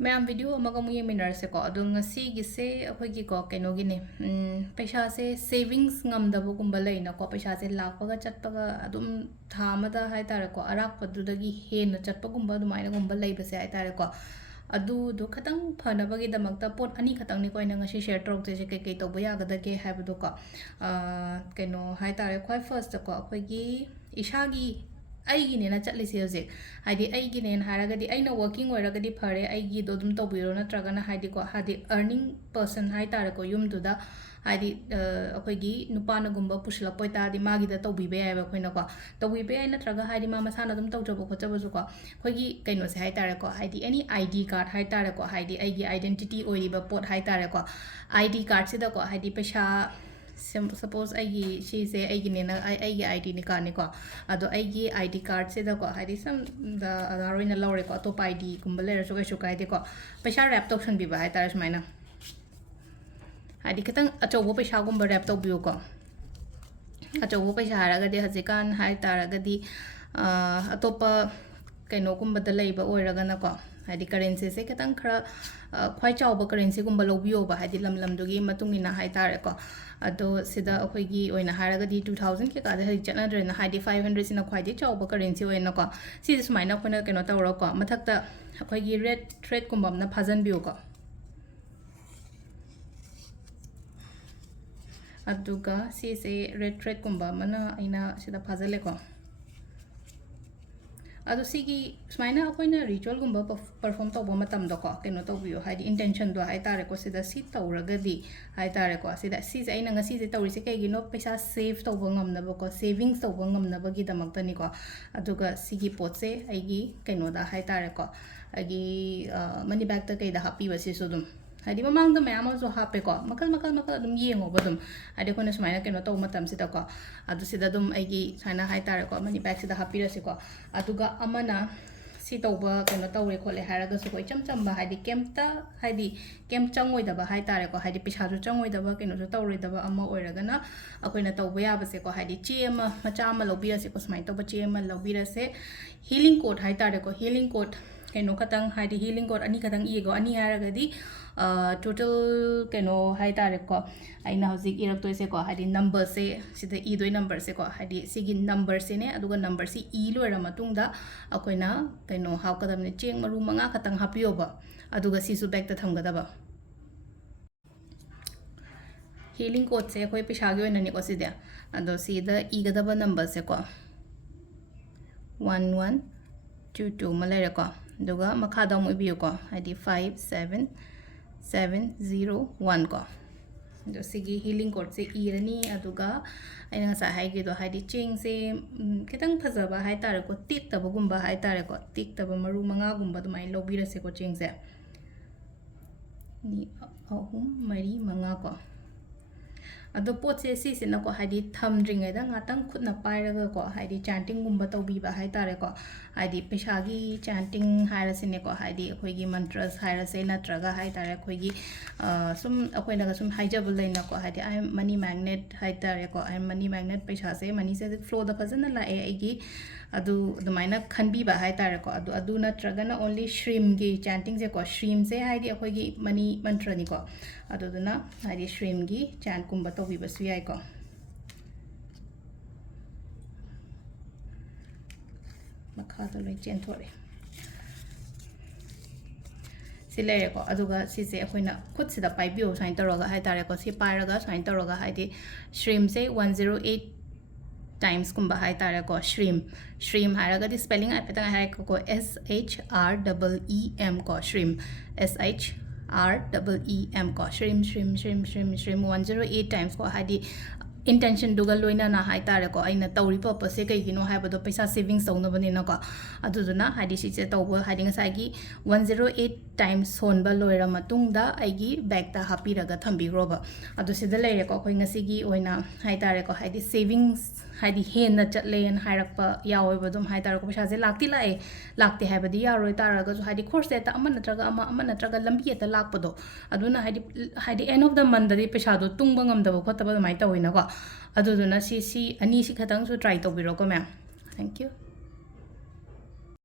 ma'am video ये मिनरसे को गिसे अखोगी को कैनोगिने पैसा से सेविंग्स ngam लेना को पैसा से लापगा चटपगा अदुम थामदा हाय तारे को अराकपदुदगी हेन चटपगुंबा दुमाइना गुंबा लेबसे हाय तारे को अदु खतंग फनबगी दमकता पोट अनि खतंग नि कोइना ngasi शेयर तौते से कई तौबा यागदगे हायबदो को कैनो हाय तारे ख्वाइ फर्स्ट को अखोगी इशागी ꯑꯩꯒꯤꯅꯦꯅ ꯆꯠꯂꯤꯁꯦ ꯍꯧꯖꯤꯛ ꯍꯥꯏꯗꯤ ꯑꯩꯒꯤꯅꯦꯅ ꯍꯥꯏꯔꯒꯗꯤ ꯑꯩꯅ ꯋꯥꯔꯀꯤꯡ ꯑꯣꯏꯔꯒꯗꯤ ꯐꯔꯦ ꯑꯩꯒꯤꯗꯣ ꯑꯗꯨꯝ ꯇꯧꯕꯤꯔꯣ ꯅꯠꯇ꯭ꯔꯒꯅ ꯍꯥꯏꯗꯤꯀꯣ ꯍꯥꯏꯗꯤ ꯑꯔꯅꯤꯡ ꯄꯔꯁꯟ ꯍꯥꯏꯇꯥꯔꯦꯀꯣ ꯌꯨꯝꯗꯨꯗ ꯍꯥꯏꯗꯤ ꯑꯩꯈꯣꯏꯒꯤ ꯅꯨꯄꯥꯅꯒꯨꯝꯕ ꯄꯨꯁꯤꯜꯂꯛꯄ ꯑꯣꯏꯇꯥꯔꯗꯤ ꯃꯥꯒꯤꯗ ꯇꯧꯕꯤꯕ ꯌꯥꯏꯕ ꯑꯩꯈꯣꯏꯅꯀꯣ ꯇꯧꯕꯤꯕ ꯌꯥꯏ ꯅꯠꯇ꯭ꯔꯒ ꯍꯥꯏꯗꯤ ꯃꯥ ꯃꯁꯥꯅ ꯑꯗꯨꯝ ꯇꯧꯖꯕ ꯈꯣꯠꯆꯕꯁꯨꯀꯣ ꯑꯩꯈꯣꯏꯒꯤ ꯀꯩꯅꯣꯁꯦ ꯍꯥꯏꯇꯥꯔꯦꯀꯣ ꯍꯥꯏꯗꯤ ꯑꯦꯅꯤ ꯑꯥꯏ ꯗꯤ ꯀꯥꯔꯗ ꯍꯥꯏꯇꯥꯔꯦꯀꯣ ꯍꯥꯏꯗꯤ ꯑꯩꯒꯤ ꯑꯥꯏꯗꯦꯟꯇꯤꯇꯤ ꯑꯣꯏꯔꯤꯕ ꯄꯣꯠ ꯍꯥꯏꯇꯥꯔꯦꯀꯣ ꯑꯥꯏ ꯗꯤ ꯀꯥꯔꯗꯁꯤꯗꯀꯣ ꯍꯥꯏꯗꯤ ꯄꯩꯁꯥ सपोज आई शीसे आईने आई डी कार्ड को अब आई आई डी कार्ड से है सम आधार लौरेको अतोप आई डी गुब लेरसु कई कायदेको पैसा रैप तौसनबीब है सूमायना है खत अचौब पैसागुब रैप तौबीको अचौब पैसा है हजिकान है अतोप कईनोगुब लेबको है करेंसी से खत खर ख्वाई चाव करेंसीगुब लौबीब है लमलमदुगी है तारेको अदो सिदा अखोगी ओइना हारगदी 2000 के कादे हरि चनद्रेना हाइदि 500 सिना ख्वाइदि चावब करेंसी ओइना को सि सुमाइना कोना केनो तवरो को मथक्ता अखोगी रेड थ्रेड कुंबमना फाजन बियो को अदुगा सि से रेड थ्रेड कुंबमना आइना सिदा फाजले को अदो सिगी सुमाइना अखोइना रिचुअल गुंबा परफॉर्म तौबो मतम दो को केनो तौबियो हाइदि इंटेंशन दो हाइ तारे को सिदा सि तौरगदी हाइ तारे को सिदा सि से आइना ngasi से तौरिसे कैगिनो पैसा सेव तौबो ngमनबो को सेविंग्स तौबो ngमनबगी दमक्तनी को अदुगा सिगी पोतसे आइगी केनो दा हाइ तारे को आइगी मनी बैग त कैदा हापीबसे सुदुम हाइदि ममांग द मैम जो हापेको मकल मकल मकल अदुम येंगोब अदुम हाइदि कोने सुमाइना केनो तौ मतम सिदा को अदु सिदा अदुम आइगी साइना हाइ तारे को मनी बैग सिदा हापीरसेको अदुगा अमना सी तौब केनो तौरे खोले हारगसु कोइ चमचम हाइदि केमता हाइदि केम चंगोइदबा हाइ तारेको हाइदि पिसाजु चंगोइदबा केनोजु तौरेदबा अमा ओइरगना अखोइना तौबा याबसेको हाइदि चे अमा मचा अमा लौबिरसेको सुमाइ तौबा चे अमा लौबिरसे हीलिंग कोड हाइ तारेको हीलिंग कोड केनो खतंग हाइदि हीलिंग कोड अनि खतंग इगो अनि हारगदी टोटल केनो हाइ तारेको आइना हजिक इरक्तोइसेको हाइदि नंबर से सिदा इदोइ नंबर से को हाइदि सिगी नंबर से ने अदुगा नंबर से इ लोइरा मतुंगदा अखोइना केनो हाउकदमने चेंग मरु मंगा खतंग हापियोबा अदुगा सिसु बैग त थमगदबा हीलिंग कोड से अखोइ पैसागी ओइनानि को सिदे अदो सिदा इगदबा नंबर से को 1122 मलेरको दुगा मखादा मोबियो को हाइदि 57701 को दो सिगी हीलिंग कोड से इरनी अदुगा आइना ngasa हाइगिदो हाइदि चेंग से खितंग फजबा हाइ तारेको टिक तबगुंबा हाइ तारेको टिक तब मरु मंगा गुंबा दुमाइ लौबिरसेको चेंग से नि अहुम मरी मंगा को अदो पोचे सिसिना को हाइदि थमद्रिङैदा ngaतंग खुदना पाइरगा को हाइदि चैंटिंग गुंबा तौबीबा हाइ तारेको हाइदि पैसागी चैंटिंग हाइरसिने को हाइदि अखोइगी मंत्रस हाइरसे नत्रगा हाइ तारे अखोइगी सुम अखोइनागा सुम हाइजब लेना को हाइदि आई मनी मैग्नेट हाइ तारेको आई मनी मैग्नेट पैसा से मनी से फ्लो द फजन लाए आइगी अदु दुमाइना खनबीबा हाइ तारेको अदु अदु नत्रगना ओनली श्रीम गी चैंटिंग से को श्रीम से हाइदि अखोइगी मनी मंत्रनी को अदुदुना हाइदि श्रीम गी चैंट कुंबा तौबीबसु याइ को मखादा लै चेंथोरे सि लेरेको अदुगा सिसे अखोइना खुद सिदा पाइबियो साइन तौरगा हाइ तारेको सि पाइरगा साइन तौरगा हाइदि श्रीम से 108 टाइम्स कुंबा हाइ तारेको श्रीम श्रीम हाइरगदि स्पेलिंग आइपेतंग हाइको को SHREEM को श्रीम SHREEM को श्रीम श्रीम श्रीम श्रीम श्रीम 108 टाइम्स को हाइदि इंटेंशन दुगा लोइना ना हाइ तारेको आइना तौरी पर्पस से कईगिनो हाइबदो पैसा सेविंग्स तौनबनिना को अदुदुना हाइदि सिसे तौबो हाइदि ngसाइगी 108 टाइम्स सोनबा लोइरा मतुंगदा आइगी बैग ता हापिरगा थंबिग्रोबा अदु सिदा लेरेको अखोइ ngasiगी ओइना हाइ तारेको हाइदि सेविंग्स हाइदि हेन चटलेन हाइरक्पा यावबदुम हाइ तारेको पैसा से लाक्ति लाए लाक्ते हाइबदि यारोइ तारगा जो हाइदि खोर्स देता अमा नत्रगा लंबी एता लाक्पदो अदुना हाइदि एंड ऑफ द मंथ दि पैसा दो तुंगबा ngमदबो खोतबा दुमाइ तौइना को अदुदुना सी अनी सी खतंग सु ट्राई तौबिरो को मैम थैंक यू